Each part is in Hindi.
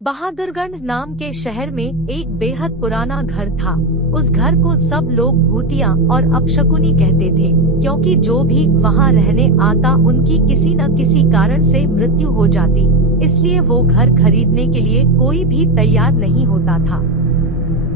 बहादुरगढ़ नाम के शहर में एक बेहद पुराना घर था। उस घर को सब लोग भूतिया और अपशकुनी कहते थे, क्योंकि जो भी वहां रहने आता उनकी किसी न किसी कारण से मृत्यु हो जाती। इसलिए वो घर खरीदने के लिए कोई भी तैयार नहीं होता था।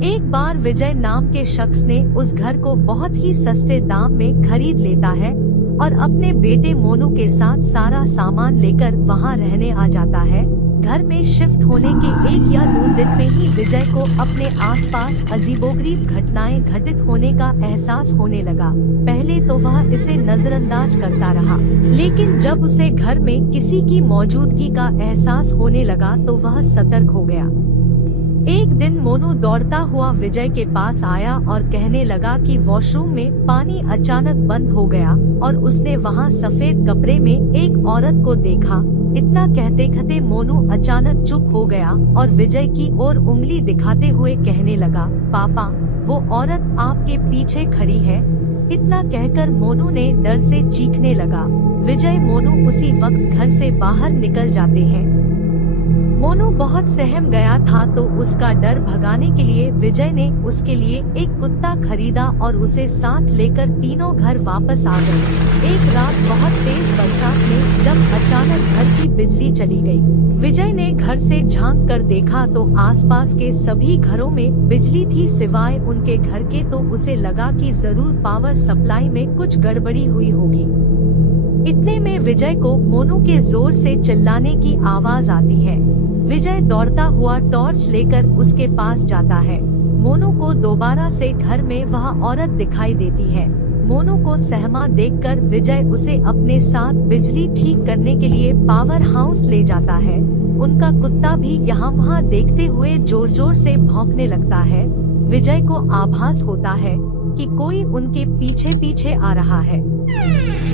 एक बार विजय नाम के शख्स ने उस घर को बहुत ही सस्ते दाम में खरीद लेता है और अपने बेटे मोनू के साथ सारा सामान लेकर वहां रहने आ जाता है। घर में शिफ्ट होने के 1 या 2 दिन में ही विजय को अपने आसपास अजीबोगरीब घटनाएं घटित होने का एहसास होने लगा। पहले तो वह इसे नजरअंदाज करता रहा, लेकिन जब उसे घर में किसी की मौजूदगी का एहसास होने लगा तो वह सतर्क हो गया। एक दिन मोनू दौड़ता हुआ विजय के पास आया और कहने लगा कि वॉशरूम में पानी अचानक बंद हो गया और उसने वहां सफेद कपड़े में एक औरत को देखा। इतना कहते कहते मोनू अचानक चुप हो गया और विजय की ओर उंगली दिखाते हुए कहने लगा, पापा, वो औरत आपके पीछे खड़ी है। इतना कहकर मोनू ने डर से चीखने लगा। विजय मोनू उसी वक्त घर से बाहर निकल जाते हैं। मोनू बहुत सहम गया था, तो उसका डर भगाने के लिए विजय ने उसके लिए एक कुत्ता खरीदा और उसे साथ लेकर तीनों घर वापस आ गए। एक रात बहुत तेज बरसात में जब अचानक घर की बिजली चली गई, विजय ने घर से झांक कर देखा तो आसपास के सभी घरों में बिजली थी सिवाय उनके घर के। तो उसे लगा कि जरूर पावर सप्लाई में कुछ गड़बड़ी हुई होगी। इतने में विजय को मोनू के जोर से चिल्लाने की आवाज आती है। विजय दौड़ता हुआ टॉर्च लेकर उसके पास जाता है। मोनू को दोबारा से घर में वह औरत दिखाई देती है। मोनू को सहमा देखकर विजय उसे अपने साथ बिजली ठीक करने के लिए पावर हाउस ले जाता है। उनका कुत्ता भी यहाँ वहाँ देखते हुए जोर जोर से भौंकने लगता है। विजय को आभास होता है कि कोई उनके पीछे पीछे आ रहा है।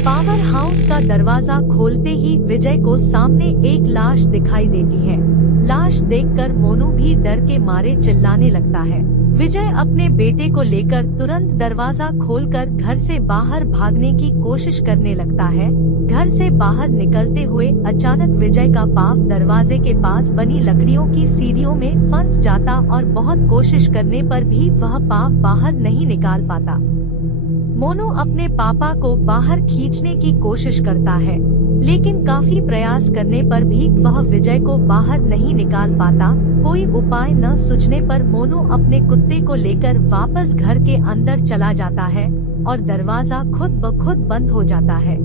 पावर हाउस का दरवाजा खोलते ही विजय को सामने एक लाश दिखाई देती है। लाश देखकर मोनू भी डर के मारे चिल्लाने लगता है। विजय अपने बेटे को लेकर तुरंत दरवाजा खोलकर घर से बाहर भागने की कोशिश करने लगता है। घर से बाहर निकलते हुए अचानक विजय का पाँव दरवाजे के पास बनी लकड़ियों की सीढ़ियों में फंस जाता और बहुत कोशिश करने पर भी वह पाँव बाहर नहीं निकाल पाता। मोनू अपने पापा को बाहर खींचने की कोशिश करता है, लेकिन काफी प्रयास करने पर भी वह विजय को बाहर नहीं निकाल पाता। कोई उपाय न सूझने पर मोनू अपने कुत्ते को लेकर वापस घर के अंदर चला जाता है और दरवाजा खुद ब खुद बंद हो जाता है।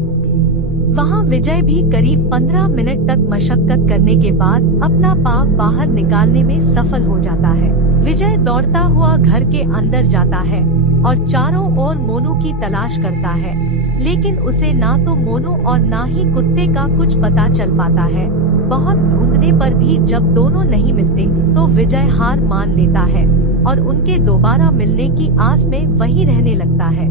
वहाँ विजय भी करीब 15 मिनट तक मशक्कत करने के बाद अपना पाँव बाहर निकालने में सफल हो जाता है। विजय दौड़ता हुआ घर के अंदर जाता है और चारों ओर मोनू की तलाश करता है, लेकिन उसे ना तो मोनू और ना ही कुत्ते का कुछ पता चल पाता है। बहुत ढूंढने पर भी जब दोनों नहीं मिलते तो विजय हार मान लेता है और उनके दोबारा मिलने की आस में वहीं रहने लगता है।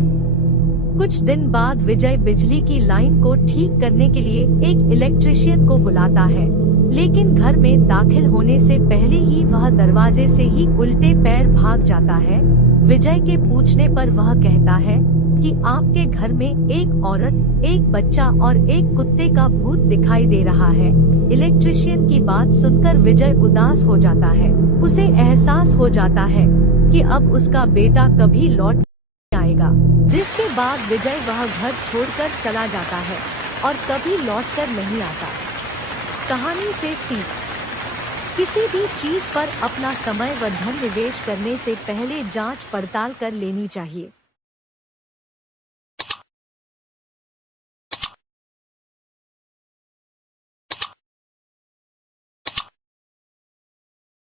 कुछ दिन बाद विजय बिजली की लाइन को ठीक करने के लिए एक इलेक्ट्रिशियन को बुलाता है, लेकिन घर में दाखिल होने से पहले ही वह दरवाजे से ही उल्टे पैर भाग जाता है। विजय के पूछने पर वह कहता है कि आपके घर में एक औरत, एक बच्चा और एक कुत्ते का भूत दिखाई दे रहा है। इलेक्ट्रिशियन की बात सुनकर विजय उदास हो जाता है। उसे एहसास हो जाता है कि अब उसका बेटा कभी लौट नहीं आएगा। जिसके बाद विजय वह घर छोड़कर चला जाता है और कभी लौटकर नहीं आता। कहानी से सीख: किसी भी चीज पर अपना समय व धन निवेश करने से पहले जांच पड़ताल कर लेनी चाहिए।